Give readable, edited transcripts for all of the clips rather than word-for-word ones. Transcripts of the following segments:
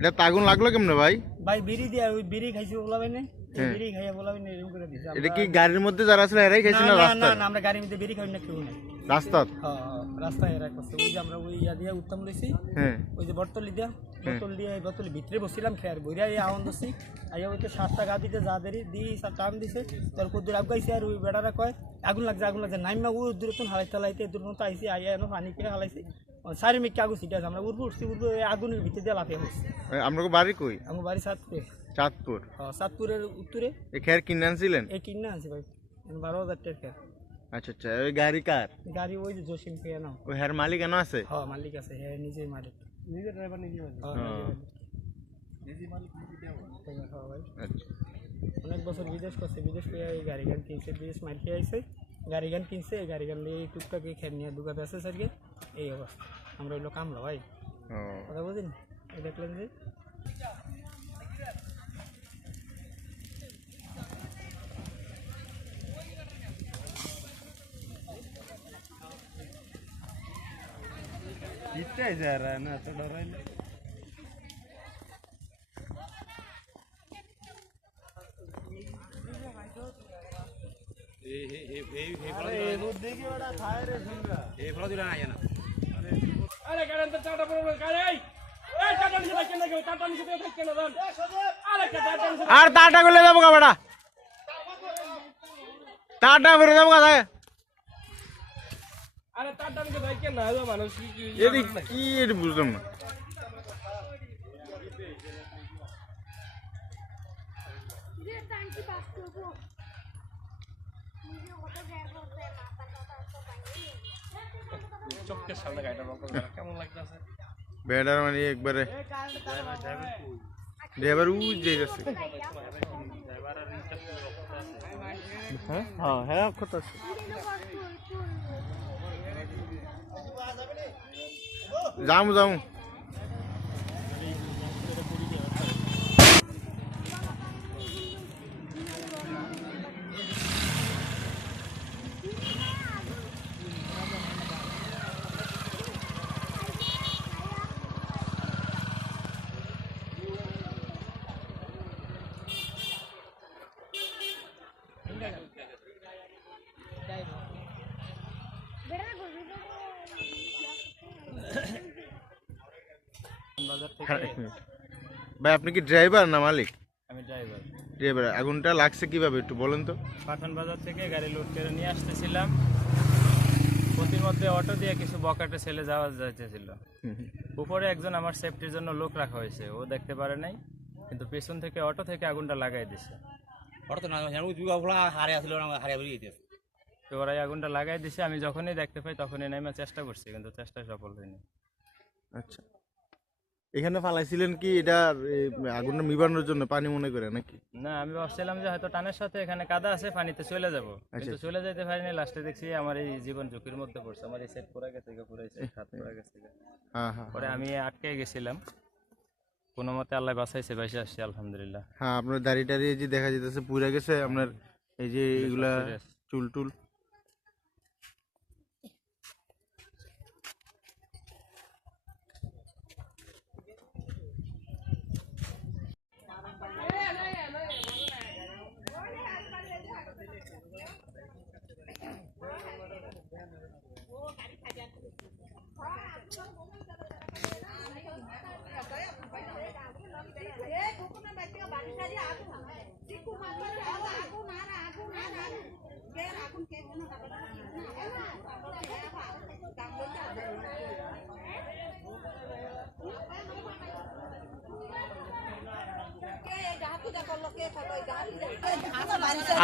এটা তো আগুন লাগলো কেমনে ভাই? ভাই বিড়ি দিয়া ওই বিড়ি খাইছি বলাবেন না, বিড়ি খাইয়া বলাবেন না, এরকম করে দিছে। এটা কি গাড়ির মধ্যে যারা ছিল এরাই খাইছে না না রাস্তায়? না, আমরা গাড়ির মধ্যে বিড়ি খাই না, কেউ নাই রাস্তাত? রাস্তায় এরা করছে। ওই যে আমরা ওই ইয়া দিয়া উত্তম লইছি, ওই যে বটতলি দিয়া, বোতল দিয়ে এই বোতলের ভিতরে বসছিলাম, খেয়ার বইরা এই আওয়াজ দিচ্ছি, আইয়া ওই তো 7টা গা দিতে যা দেরি দিই টান দিছে, তোর কদ্দুর আগাইছে। আর ওই বেড়ারা কয় আগুন লাগছে নাইমা ও দূরে তো হালাইতে হালাইতে দূর মতো আইসি, আইয়া এনে পানি খেয়ে হালাইছি, 4 মিনিট আগুন ছিটে আছে। আমরা উঠবো উঠছি আগুনের ভিতরে দিয়ে লাফিয়ে পড়ছি। আপনার বাড়ি কই? আমার বাড়ি চাঁদপুর। চাঁদপুর? চাঁদপুরের উত্তরে। এই খের কিনে আনছিলেন? এই কিনে আনছি ভাই, 12,000 টাকার খের। আচ্ছা আচ্ছা, ওই গাড়ি কার? গাড়ি ওই যে জসিম খেয়ে নাও। ওই হের মালিক কেন আছে? হ্যাঁ মালিক আছে, হ্যাঁ নিজেই মালিক, নিজে ড্রাইভার নিজে মালিক। অনেক বছর বিদেশ করছে, বিদেশ করে এই গাড়ি গান কিনছে, বিদেশ মার খেয়ে আইসে, গাড়ি গান কিনছে, গাড়ি গান দিয়ে টুকটাক খেয়ে নিয়ে দুগা বেসে সারকে এই অবস্থা। আমরা ওই লোক কামলা ভাই, কথা বুঝিন। এই দেখলেন যে इतना जा रहा है ना तो डर है अरे वो देखिए बड़ा फायर है सुनगा ये फलो दिला ना जाना अरे कारण तो चाटा प्रॉब्लम करे ए चाटा नहीं बैठ के ना गयो चाटा नहीं बैठ के ना जान अरे चाटा আর টাটা করে যাবো কা বেটা, টাটা করে যাবো কা? अरे टाटा नहीं बैठ के ना जो मानुष কি এটা বুঝলাম না। চোখের সামনে গাড়িটা রং করে কেমন লাগতেছে বেটার মানে একবারে ড্রাইভার উজ যে গেছে। হ্যাঁ হ্যাঁ হ্যাঁ কথা আছে। যামু যামু। ভাই আপনি কি ড্রাইভার না মালিক? আমি ড্রাইভার। ড্রাইভার, আগুনটা লাগছে কিভাবে একটু বলেন তো? পাঠান বাজার থেকে গাড়ি লোড করে নিয়ে আসতেছিলাম, প্রতিমধ্যে অটো দিয়ে কিছু বকাটে ছেলে যাওয়া যাইতেছিল। উপরে একজন আমার সেফটির জন্য লোক রাখা হয়েছে, ও দেখতে পারে নাই, কিন্তু পেছন থেকে অটো থেকে আগুনটা লাগাই দিছে। অটো না জানো তুই বাবলা হারে আসলো না হারে বেরিয়ে গেছে তো ওরাই আগুনটা লাগাই দিছে। আমি যখনই দেখতে পাই তখনই নেমে চেষ্টা করছি, কিন্তু চেষ্টায় সফল হয়নি। আচ্ছা, এখানে ফালাইছিলেন কি এটা আগুনটা নিবানোর জন্য পানি মনে করে নাকি? না, আমি ভাবছিলাম যে হয়তো টানের সাথে এখানে কাদা আছে, পানিতে চলে যাব, কিন্তু চলে যাইতে পারিনি। লাস্টে দেখছি আমার এই জীবন ঝুঁকির মধ্যে পড়ছে, আমার এই সেট পড়ে গেছে, পুরো এই সেট হাত পড়ে গেছে। পরে আমি আটকে গেছিলাম, কোনো মতে আল্লাহ বাঁচাইছে, বেঁচে আসছি আলহামদুলিল্লাহ। হ্যাঁ, আপনার দাড়ি টাড়ি যে দেখা যেতেছে পুড়ে গেছে, আপনার এই যে এগুলা চুল টুল।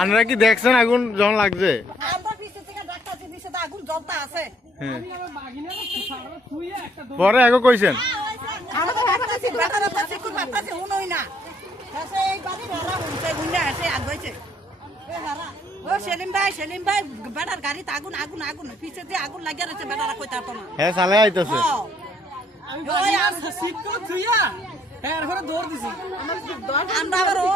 আপনারা কি দেখছেন আগুন যখন লাগছে? পরে আগে কইছেন সেলিম ভাই বেটার গাড়িতে আগুন আগুন আগুন পিছে দিয়ে আগুন লাগিয়ে রয়েছে, বেটারা কই তারতো না। হ্যাঁ চালাই আইতাছে। আমরা আবার ও